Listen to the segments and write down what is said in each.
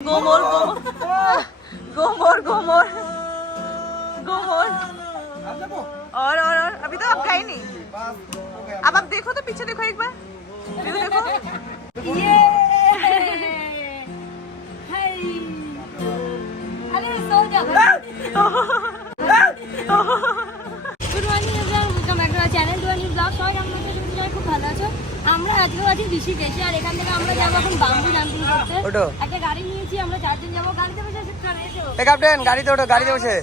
गोमोर गोमोर गोमोर गोमोर गोमोर और और और अभी तो आप गए नहीं अब आप देखो तो पीछे देखो एक बार व्यू देखो ये हाय अरे सो जा good morning everyone welcome back to our channel Duani blog সবাই আমরা সবাই খুব ভালো আছো আমরা আজকে আছি ঋষিকেশে আর এখান থেকে আমরা যাব এখন বাম্বু জাম্পিং করতে একটা গাড়ি নিয়েছি আমরা চারজন যাব গাড়িতে বসে। এ ক্যাপ্টেন ওঠো বসে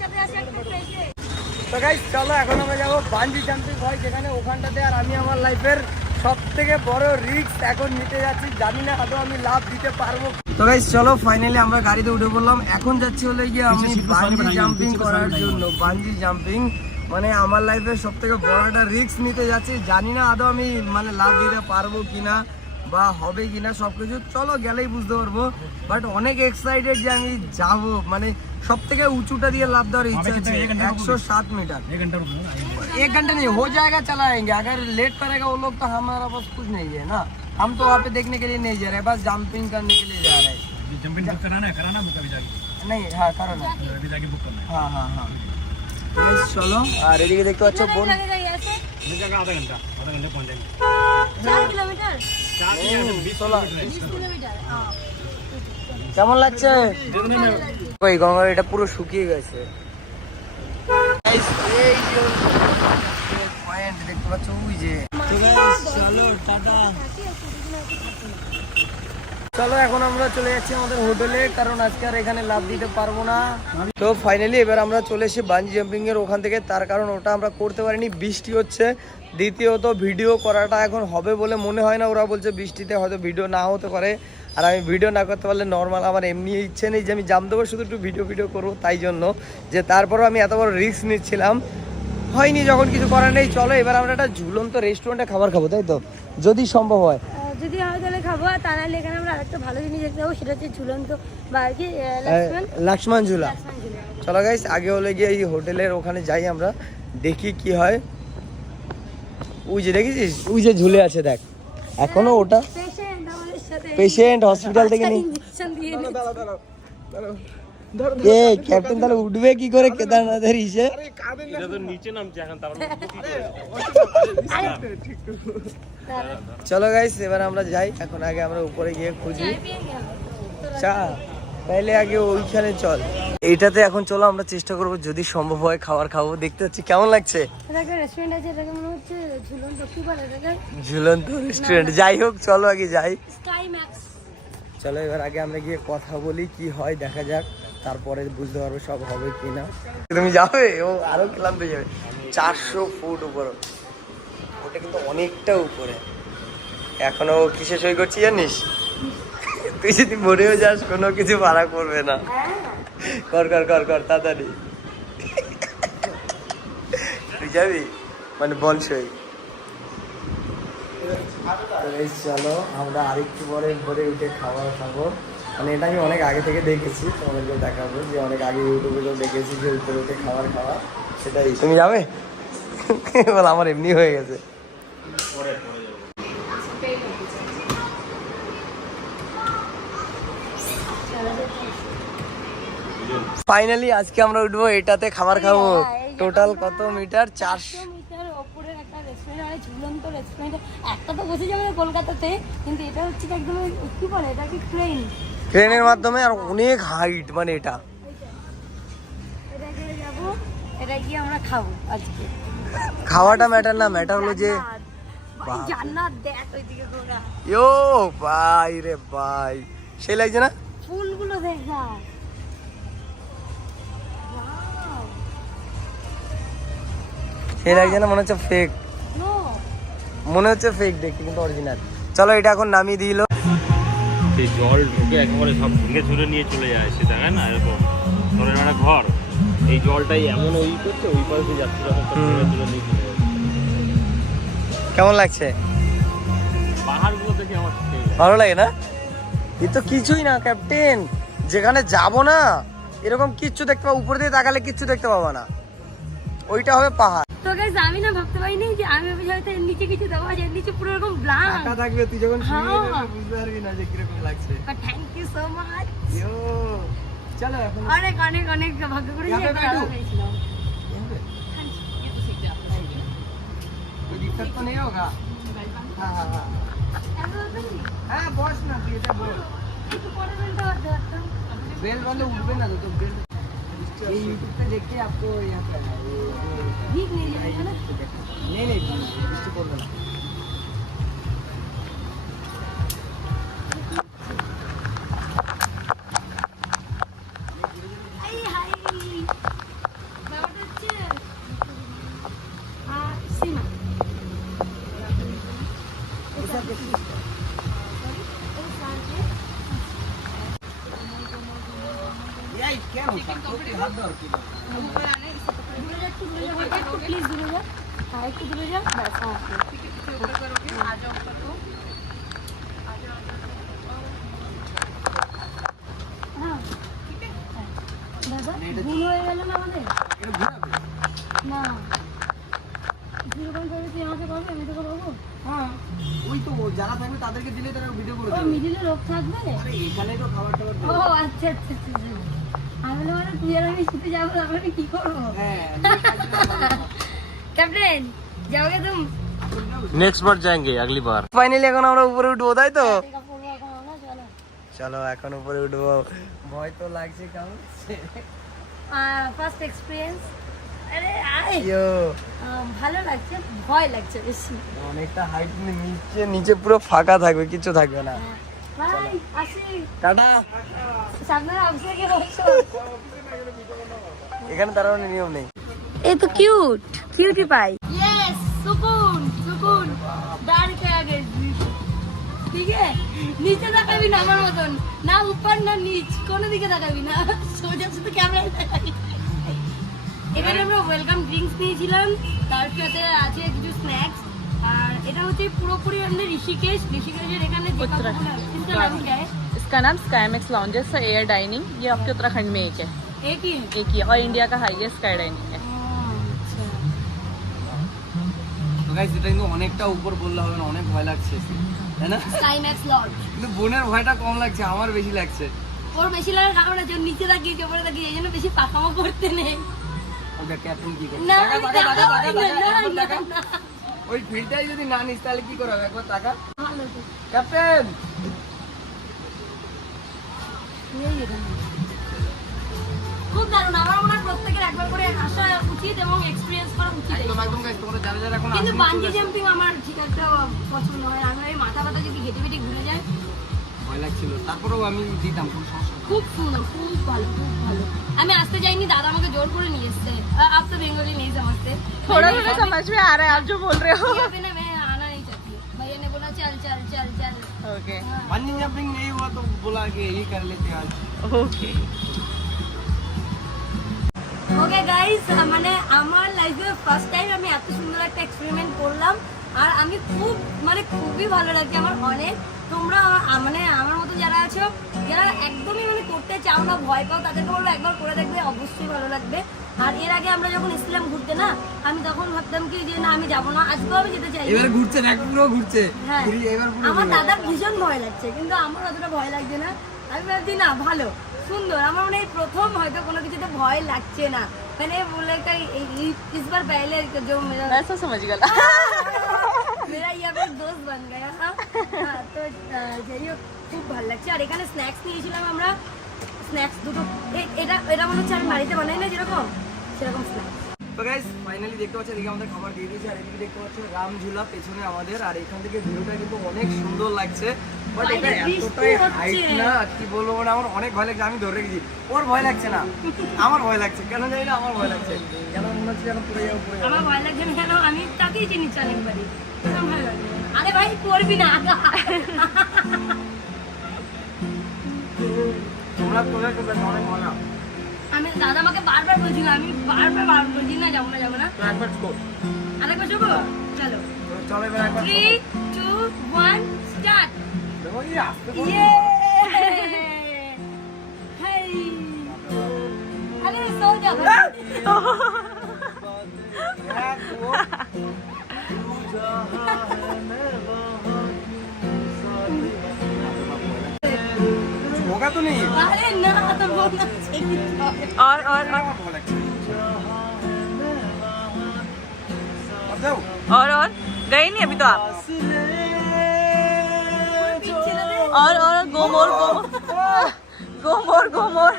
তো চলো এখন আমরা যাব বাঞ্জি জাম্পিং হয় যেখানে ওখানটাতে আর আমি আমার লাইফের সব থেকে বড় রিস্ক এখন নিতে যাচ্ছি। জানি না আদৌ আমি লাভ দিতে পারব। তো চলো ফাইনালি আমরা গাড়িতে উঠে পড়লাম। এখন যাচ্ছি হলে গিয়ে আমি বাঞ্জি জাম্পিং করার জন্য। বাঞ্জি জাম্পিং মানে আমার লাইফে সব থেকে বড় একটা রিস্ক নিতে যাচ্ছি। জানি না আদৌ আমি মানে লাভ দিতে পারব কি না বা হবে কি না সব কিছু চলো গেলেই বুঝতে পারব। বাট অনেক এক্সাইটেড যে আমি যাব। মানে সব থেকে উঁচুটা দিয়ে লাভ দেওয়ার ইচ্ছা আছে। একশো সাত মিটার। এক ঘণ্টা নেই हो जाएगा चलाएंगे अगर लेट करेगा वो लोग तो हमारा पास कुछ नहीं है ना हम तो वहाँ पे देखने के लिए नहीं जा रहे बस जंपिंग करने के लिए जा रहे हैं जंपिंग कराना है कराना नहीं हाँ करो ना हाँ हाँ हाँ চলো। আর এদিকে দেখতে পাচ্ছ বোন। কেমন লাগছে? ওই গঙ্গা এটা পুরো শুকিয়ে গেছে। দেখতে পাচ্ছ? ওই যে। চলো টাটা। চলো, এখন আমরা চলে যাচ্ছি আমাদের হোটেলে, কারণ আজকে আর এখানে লাভ দিতে পারব না। তো ফাইনালি এবার আমরা চলে এসেছি বাঞ্জি জাম্পিং এর ওখান থেকে, তার কারণ ওটা আমরা করতে পারিনি, বৃষ্টি হচ্ছে। দ্বিতীয়ত ভিডিও করাটা এখন হবে বলে মনে হয় না, ওরা বলছে বৃষ্টিতে হয়তো ভিডিও না হতে পারে। আর আমি ভিডিও না করতে পারলে নর্মাল আমার এমনি ইচ্ছে নেই যে আমি জাম দেবো, শুধু একটু ভিডিও ভিডিও করব, তাই জন্য যে তারপরও আমি এত বড় রিস্ক নিচ্ছিলাম। হয়নি যখন কিছু করার নেই, চলো এবার আমরা একটা ঝুলন্ত রেস্টুরেন্টে খাবার খাব, তাই তো? যদি সম্ভব হয়। যদি হয় তাহলে খাব আর তা নাহলে এখানে আমরা আরেকটা ভালো জিনিস দেখতে পাবো সেটা হচ্ছে ঝুলন্ত বা আর কি লক্ষ্মণ? লক্ষ্মণ ঝুলা। চলো গাইস আগে হলে গিয়ে এই হোটেলের ওখানে যাই আমরা দেখি কি হয়। ওই যে দেখেছিস? ওই যে ঝুলে আছে দেখ। এখনও ওটা পেশেন্ট আমাদের সাথে। পেশেন্ট হসপিটাল থেকে নিয়ে ইঞ্জেকশন দিয়ে এ ক্যাপ্টেন তাহলে উঠবে কি করে কেদারনাথের ইসে? চলো গাইস এবার আমরা যাই। এখন আগে আমরা উপরে গিয়ে খুঁজি। চা তাইলে আগে ওইখানে চল। এইটাতে এখন চলো আমরা চেষ্টা করব যদি সম্ভব হয় খাবার খাব। দেখতে পাচ্ছি কেমন লাগছে? মনে ঝুলন্ত রেস্টুরেন্ট যাই হোক চলো আগে যাই। চলো এবার আগে আমরা গিয়ে কথা বলি কি হয় দেখা যাক। তারপরে বুঝতে পারব সব হবে কি না তুমি যাবে? ও আরও ক্লান্ত যাবে। চারশো ফুট উপর। ওটা কিন্তু অনেকটা উপরে। এখনও কিসে সই করছি জানিস? তুই যদি মরেও যাস, কোনো কিছু ভাড়া করবে না। কর কর কর কর, তাড়াতাড়ি। তুই যাবি? মানে বল সই। তো চলো, আমরা আরেকটু পরে ভরে উঠে খাবার খাব। মানে এটা আমি অনেক আগে থেকে দেখেছি তোমাদেরকে দেখাবো যে অনেক আগে ইউটিউবেও দেখেছি যে উপরে উঠে খাবার খাওয়া সেটাই। তুমি যাবে? বল আমার এমনি হয়ে গেছে। ফাইনালি আজকে আমরা উঠবো এটাতে খাবার খাব। টোটাল কত মিটার? চারশো মিটার ওপরে একটা রেস্টুরেন্ট ঝুলন্ত রেস্টুরেন্ট একটা তো বসেছি আমাদের কলকাতাতে কিন্তু এটা হচ্ছে একদম কি বলে এটা কি ট্রেন ট্রেনের মাধ্যমে আর অনেক হাইট মানে এটা। খাওয়াটা ম্যাটার না ম্যাটার হলো যে দেখ ইয়ো ভাই রে ভাই। সেই লাগছে না? ফুলগুলো দেখ লাগছে না? মনে হচ্ছে ফেক! মনে হচ্ছে ফেক দেখতে কিন্তু অরিজিনাল চলো এটা এখন নামিয়ে দিল। সেই জল ঢুকে একেবারে সব ভেঙে চুরে নিয়ে চলে যায় সে দেখে না? এরকম ধরে একটা ঘর। এই জলটাই এমন ওই করছে ওই পাশে যাচ্ছে। কেমন লাগছে? পাহাড়গুলো দেখে আমার ভালো লাগে। না? এ তো কিছুই না ক্যাপ্টেন যেখানে যাব না এরকম কিচ্ছু দেখতে পাবো উপর দিয়ে তাকালে কিচ্ছু দেখতে পাবো না। ওইটা হবে পাহাড়। তো আমি না ভাবতে যে আমি নিচে কিছু দেওয়া নিচে পুরো এরকম ব্ল্যাঙ্ক থাকবে তুই যখন হ্যাঁ। বুঝতে পারবি না যে লাগছে। But you so much yo চলো এখন ভাগ্য করে যে হ্যাঁ, হ্যাঁ, বেল বলে উঠবে না তো বেল ये यूट्यूब पे देख के आपको यहाँ पर ठीक नहीं नहीं नहीं প্লিজ দূরে আমি তোকে করব হ্যাঁ ওই তো যারা থাকবে তাদেরকে দিলে তারা ভিডিও করে মিডিলে লোক থাকবে এখানে তো খাবার টাবার দেবে আচ্ছা আচ্ছা আচ্ছা আচ্ছা। আমি বলে মানে তুই আর আমি শুতে যাবো তারপরে আমি কি করবো হ্যাঁ ক্যাপ্টেন যাওগে তুমি नेक्स्ट बार जाएंगे अगली बार ফাইনালি এখন আমরা উপরে উঠবো তাই তো দেখা পড়বো এখন আমরা চলো চলো এখন উপরে উঠবো ভয় তো লাগছে কেমন ফার্স্ট এক্সপিরিয়েন্স আরে আয় ইয়ো আহ, ভালো লাগছে ভয় লাগছে বেশি অনেকটা হাইট নিচে নিচে পুরো ফাঁকা থাকবে কিছু থাকবে না ভাই আসি টাটা সামনে অফিসে গিয়ে বসো এখানে দাঁড়ানোর নিয়ম নেই এ তো কিউট কিউটি পাই यस सुकून सुकून डर के आगे ঠিক আছে নিচে তাকাবি না আমার মতন না উপর না নিচ কোনো দিকে তাকাবি না সোজা শুধু ক্যামেরায় তাকাবি এখানে আমরা ওয়েলকাম ড্রিঙ্কস নিয়েছিলাম তার সাথে আছে কিছু স্ন্যাক্স আর এটা হচ্ছে পুরোপুরি আমাদের ঋষিকেশ ঋষিকেশের এখানে যে কাপড়গুলো इसका नाम क्या है इसका नाम स्काईमैक्स लॉन्जेस है एयर डाइनिंग ये आपके उत्तराखंड में एक है एक ही है एक ही है और इंडिया का हाईएस्ट स्काई डाइनिंग है अच्छा তো গাইস এটা কিন্তু অনেকটা উপর বললে হবে না অনেক ভয় লাগছে তাই না স্কাই ম্যাক্স লজ কিন্তু বোনের ভয়টা কম লাগছে আমার বেশি লাগছে ওর বেশি লাগার কারণ আছে ওর নিচে তাকিয়েছে উপরে তাকিয়ে এই জন্য বেশি পাকামো করতে নেই ওটা ক্যাপ্টেন কি করছে না টাকা টাকা টাকা টাকা না, টাকা একবার না, টাকা না। ওই ফিল্ডটাই যদি না নিস তাহলে কি করবে একবার টাকা ভালো তো। ক্যাপ্টেন এই এখানে। খুব দারুণ আমার মনে হয় প্রত্যেকের একবার করে আসা উচিত এবং এক্সপিরিয়েন্স করা উচিত একদম একদম গাইস তোমরা যারা যারা এখন কিন্তু আসেনি বাঞ্জি চলে এসো। জাম্পিং আমার ঠিক একটা পছন্দ হয় আমি ওই মাথা ব্যথা যদি ঘেটে ঘেটে ঘুরে যায় ভয় লাগছিল তারপরেও আমি দিতাম কোনো সমস্যা নেই। খুব সুন্দর খুব ভালো খুব ভালো আমি আসতে যাইনি দাদা আমাকে জোর করে নিয়ে এসছে আপ তো বেঙ্গলি নেই समझते थोड़ा थोड़ा समझ में आ रहा है आप जो बोल रहे हो यहाँ पे ना मैं आना नहीं चाहती भैया ने बोला चल चल चल चल ओके हाँ। बंजी जंपिंग नहीं हुआ तो बोला कि यही कर लेते हैं आज ओके ওকে গাইস মানে আমার লাইফে ফার্স্ট টাইম আমি এত সুন্দর একটা এক্সপেরিমেন্ট করলাম আর আমি খুব মানে খুবই ভালো লাগছে আমার অনেক। তোমরা মানে আমার মতো যারা আছো যারা একদমই মানে করতে চাও না ভয় পাও তাদেরকে বলব একবার করে দেখবে অবশ্যই ভালো লাগবে। আর এর আগে আমরা যখন এসেছিলাম ঘুরতে না আমি তখন ভাবতাম কি যে না আমি যাব না আজকেও আমি যেতে চাই এবার ঘুরছে পুরো ঘুরছে। হ্যাঁ। আমার। দাদার ভীষণ ভয় লাগছে কিন্তু আমার অতটা ভয় লাগছে না। আমি ভাবছি না ভালো সুন্দর। আমার মনে প্রথম হয়তো কোনো কিছুতে ভয় লাগছে না। মানে बोले का इस बार पहले जो मेरा वैसा समझ गया मेरा यहाँ पे दोस्त बन गया हाँ हाँ, তো আহ, যাই হোক খুব ভালো লাগছে আর এখানে স্ন্যাক্স নিয়েছিলাম আমরা স্ন্যাক্স দুটো এ- এটা এটা মনে হচ্ছে আমি বাড়িতে বানাই না যেরকম সেরকম স্ন্যাক্স তো গাইস ফাইনালি দেখতে পাচ্ছেন এদিকে আমাদের খাবার দিয়ে দিয়েছে আর এদিকে দেখতে পাচ্ছেন রাম ঝুলা পেছনে আমাদের আর এখান থেকে ভিউটা কিন্তু অনেক সুন্দর লাগছে বাট এটা বাইরে বৃষ্টি এতটাই হচ্ছে। হাইট না কি বলব মানে আমার অনেক ভয় লাগছে আমি ধরে রেখেছি। ওর ভয় লাগছে না আমার ভয় লাগছে কেন জানি না আমার ভয় লাগছে। কেন মনে হচ্ছে যেন পড়ে যাব পড়ে আমার ভয় লাগছে না কেন? আমি তাকেই আরে ভাই করবি না। তোমরা তোমরা করবে অনেক মজা। আমি দাদা আমাকে বারবার বলছিল আমি বারবার বারবার বলছি না যাব না যাব না। একবার স্কোর আরেকবার চলো। চলো এবার একবার three two one start Yeah! Hey! Hello, soldier! होगा तो नहीं अरे ना तो बोलना चाहिए और और और और गए नहीं अभी तो आप और और गो मोर गो गो मोर गो मोर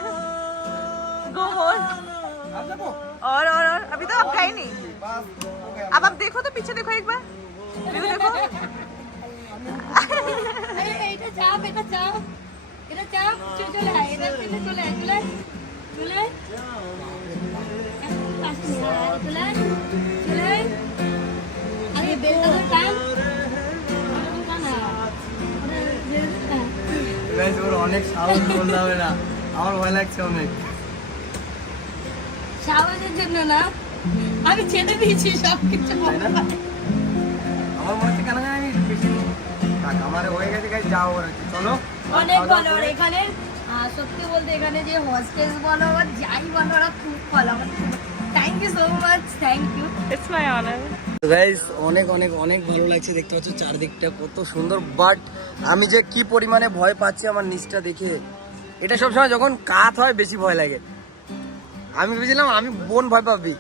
गो मोर अब जाओ और और और अभी तो आप गए नहीं बस हो गया अब आप देखो तो पीछे देखो एक बार व्यू देखो আরে এটা চাপ এটা চাপ এটা চাপ চলে চলে আয় এটা চলে চলে আয় চলে আয়, চলে আয়। এখন পাশে নিয়ে আয়, চলে আয়, চলে আয়। আরে বেলটা ধরে টান টান গাইস ওর অনেক সাহস বলতে হবে না। আমার ভয় লাগছে অনেক। সাহসের জন্য না? আমি ছেড়ে দিয়েছি সব কিছু আমার মনে হচ্ছে কেন আমি বেশি আমার হয়ে গেছে গাইস যাও ওরা চলো অনেক ভালো আর এখানে সত্যি বলতে এখানে যে হস্টেস বলো আর যাই বলো ওরা খুব ভালো। আমার thank you so much thank you it's my honour guys অনেক অনেক অনেক ভালো লাগছে দেখতে পাচ্ছ চারদিকটা কত সুন্দর বাট আমি যে কি পরিমাণে ভয় পাচ্ছি আমার নিচটা দেখে এটা সবসময় যখন কাত হয় বেশি ভয় লাগে আমি বুঝলাম আমি বোন ভয় পাবি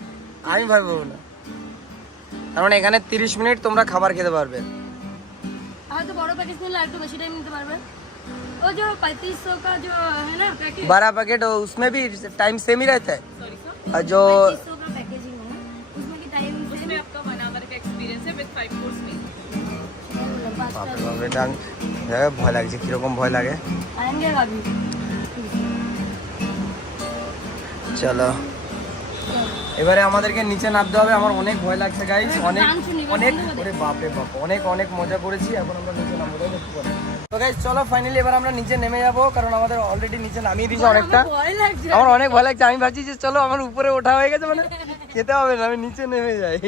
আমি ভয় পাবো না কারণ মানে এখানে তিরিশ মিনিট তোমরা খাবার খেতে পারবে হয়তো বড় প্যাকেজ নিলে একটু বেশি টাইম নিতে পারবে ও जो पैंतीस सौ का जो है ना पैकेज बारह पैकेट उसमें भी टाइम सेम ही रहता है और जो ভয় লাগছে কীরকম ভয় লাগে চলো এবারে আমাদেরকে নিচে নামতে হবে আমার অনেক ভয় লাগছে গাইজ অনেক অনেক বাপরে বাপ অনেক অনেক মজা করেছি এখন আমরা নিচে নামবো তো চলো ফাইনালি এবার আমরা নিচে নেমে যাব কারণ আমাদের অলরেডি নিচে নামিয়ে দিয়েছে অনেকটা। আমার অনেক ভয় লাগছে আমি ভাবছি যে চলো আমার উপরে ওঠা হয়ে গেছে মানে খেতে হবে না আমি নিচে নেমে যাই।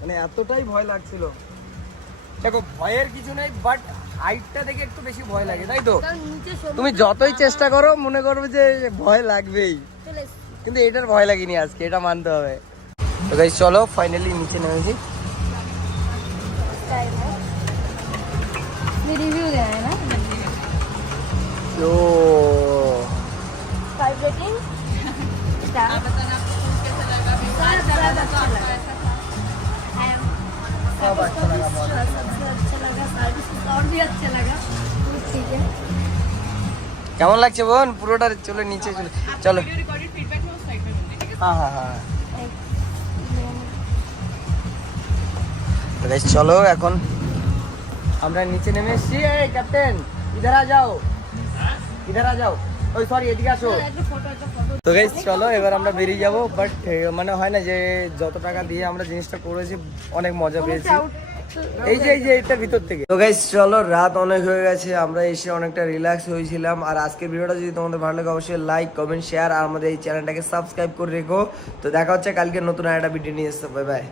মানে এতটাই ভয় লাগছিল। দেখো ভয়ের কিছু নেই বাট হাইটটা দেখে একটু বেশি ভয় লাগে তাই তো? তুমি যতই চেষ্টা করো মনে করবে যে ভয় লাগবেই। কিন্তু এটার ভয় লাগেনি আজকে এটা মানতে হবে। তো গাইস চলো ফাইনালি নিচে নেমেছি। তো फाइव रेटिंग स्टार बताना आपको food कैसा लगा सब सब अच्छा लगा सब अच्छा लगा बहुत सबसे अच्छा लगा सर्विस और भी अच्छा लगा बहुत ठीक है কেমন লাগছে বোন পুরোটা চলে নিচে চলে চলো वीडियो रिकॉर्डेड फीडबैक मैं उस साइड में दूंगी ठीक है হ্যাঁ হ্যাঁ হ্যাঁ তো guys, চলো এখন আমরা নিচে নেমে এসেছি এই ক্যাপ্টেন ইধার আ যাও ইধার যাও। ওই সরি এদিকে আসো। তো গাইস চলো এবার আমরা বেরিয়ে যাব বাট মানে হয় না যে যত টাকা দিয়ে আমরা জিনিসটা করেছি অনেক মজা পেয়েছি। এই যে এই যে এটা ভিতর থেকে। তো গাইস চলো রাত অনেক হয়ে গেছে আমরা এসে অনেকটা রিল্যাক্স হয়েছিলাম। আর আজকের ভিডিওটা যদি তোমাদের ভালো লাগে অবশ্যই লাইক কমেন্ট শেয়ার আর আমাদের এই চ্যানেলটাকে সাবস্ক্রাইব করে রেখো। তো দেখা হচ্ছে কালকে নতুন একটা ভিডিও নিয়ে এসছে। Bye bye